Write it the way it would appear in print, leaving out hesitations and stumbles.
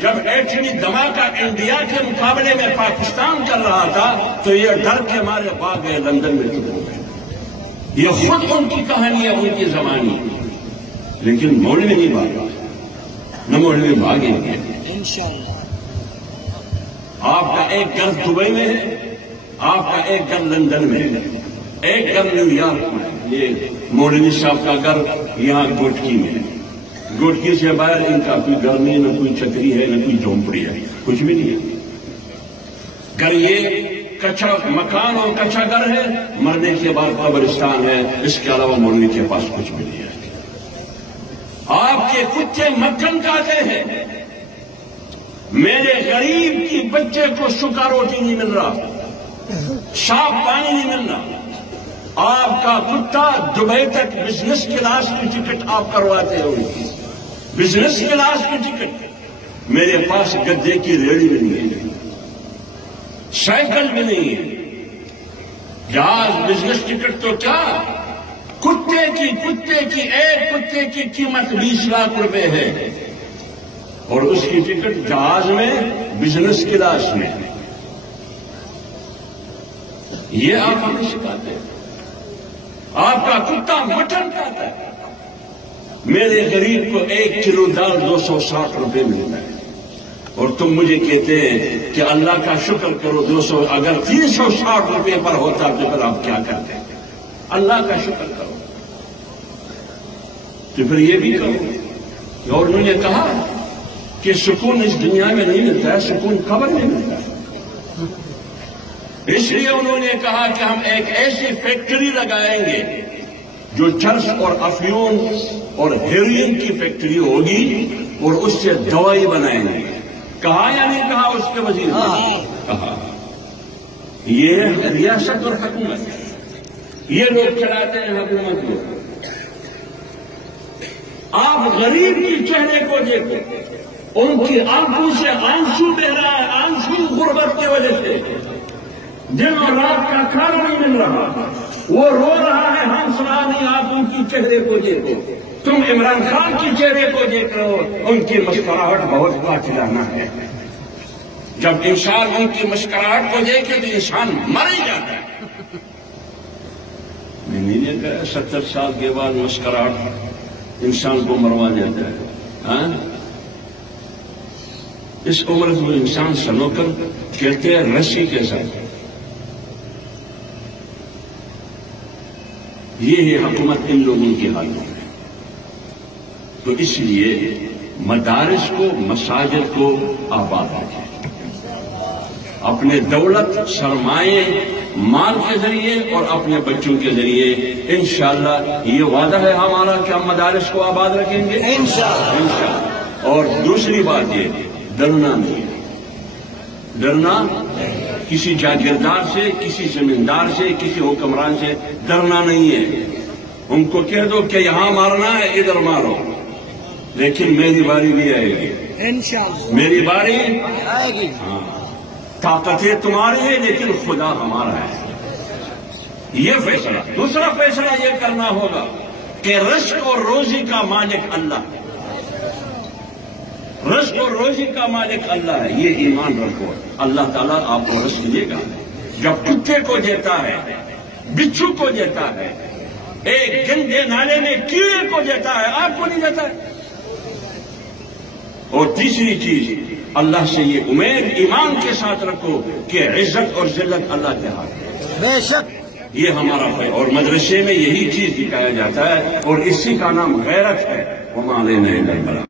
جب ایٹمی دھماکہ انڈیا کے مقابلے میں پاکستان کر رہا تھا تو یہ ڈر کے مارے بھاگ گئے لندن میں چلے گئے. یہ خود ان کی کہانی ہے، ان کی زبانی. لیکن مولوی نہیں بھاگا، نہ مولوی بھاگیں گے انشاءاللہ. آپ کا ایک گھر دبئی میں ہے، آپ کا ایک گھر لندن میں ہے، ایک گھر نیو یارک میں. یہ مولوی صاحب کا گھر یہاں گوٹکی میں ہے. گوٹکی سے باہر ان کا کوئی گھر نہیں، نہ کوئی چھتری ہے، نہ کوئی جھونپڑی ہے، کچھ بھی نہیں ہے. گھر یہ کچا مکان اور کچا گھر ہے، مرنے کے بعد قبرستان ہے، اس کے علاوہ مولوی کے پاس کچھ بھی نہیں ہے. آپ کے کتے مکھن کھاتے ہیں، میرے غریب کی بچے کو سوکھا روٹی نہیں مل رہا، صاف پانی نہیں مل رہا. آپ کا کتا دبئی تک بزنس کلاس کی ٹکٹ آپ کرواتے ہو، بزنس کلاس کی ٹکٹ. میرے پاس گدے کی ریڑھی بھی نہیں ہے، سائیکل بھی نہیں ہے، جہاز بزنس ٹکٹ تو کیا. کتے کی ایک کتے کی قیمت 20 لاکھ روپے ہے، اور اس کی ٹکٹ جہاز میں بزنس کلاس میں. یہ آپ ہمیں سکھاتے ہیں. آپ کا کتا مٹن کھاتا ہے، میرے غریب کو 1 کلو دال 260 روپے ملتا ہے، اور تم مجھے کہتے ہیں کہ اللہ کا شکر کرو 200. اگر 360 روپے پر ہوتا تو پھر آپ کیا کرتے ہیں؟ اللہ کا شکر کرو. تو پھر یہ بھی کرو. اور انہوں نے کہا کہ سکون اس دنیا میں نہیں ملتا ہے، سکون قبر میں ملتا ہے. اس لیے انہوں نے کہا کہ ہم ایک ایسی فیکٹری لگائیں گے جو چرس اور افیون اور ہیروئن کی فیکٹری ہوگی، اور اس سے دوائی بنائیں گے. کہا یا نہیں کہا اس کے وزیر نے؟ کہا. یہ ریاست اور حکومت، یہ لوگ چلاتے ہیں حکومت کو. آپ غریب کی چہرے کو دیکھو، ان کی آنکھوں سے آنسو بہ رہا ہے، آنسو غربت کی وجہ سے. دن اور رات کا کھانا نہیں مل رہا، وہ رو رہا ہے، ہم سنا نہیں. آپ ان کی چہرے کو دیکھو. تم عمران خان کی چہرے کو دیکھ رہے ہو، ان کی مسکراہٹ بہت قاتلانہ ہے. جب انسان ان کی مسکراہٹ کو دیکھے تو انسان مر ہی جاتا ہے. میں نہیں کہا 70 سال کے بعد مسکراہٹ انسان کو مروا دیتا ہے. ہاں، اس عمر میں انسان سنو کر کہتے ہیں رسی کے ساتھ. یہ ہے حکومت ان لوگوں کی حالوں میں. تو اس لیے مدارس کو، مساجد کو آباد رکھیں. اپنے دولت، سرمایے، مال کے ذریعے اور اپنے بچوں کے ذریعے انشاءاللہ یہ وعدہ ہے ہمارا کہ ہم مدارس کو آباد رکھیں گے انشاءاللہ. اور دوسری بات یہ، ڈرنا نہیں. ڈرنا کسی جاگیردار سے، کسی زمیندار سے، کسی حکمران سے ڈرنا نہیں ہے. ان کو کہہ دو کہ یہاں مارنا ہے ادھر مارو، لیکن میری باری بھی آئے گی انشاءاللہ. میری باری آئے گی. ہاں، طاقتیں تمہاری ہے لیکن خدا ہمارا ہے. یہ فیصلہ. دوسرا فیصلہ یہ کرنا ہوگا کہ رزق اور روزی کا مالک اللہ ہے. رزق اور روزی کا مالک اللہ ہے، یہ ایمان رکھو. اللہ تعالیٰ آپ کو رزق دے گا. جب کتے کو دیتا ہے، بچھو کو دیتا ہے، ایک گندے نالے میں کیڑے کو دیتا ہے، آپ کو نہیں دیتا ہے. اور تیسری چیز، اللہ سے یہ امید ایمان کے ساتھ رکھو کہ عزت اور ذلت اللہ کے ہاتھ ہے. بے شک یہ ہمارا ہے. اور مدرسے میں یہی چیز دکھایا جاتا ہے، اور اسی کا نام غیرت ہے. وما علینا الا البلاغ.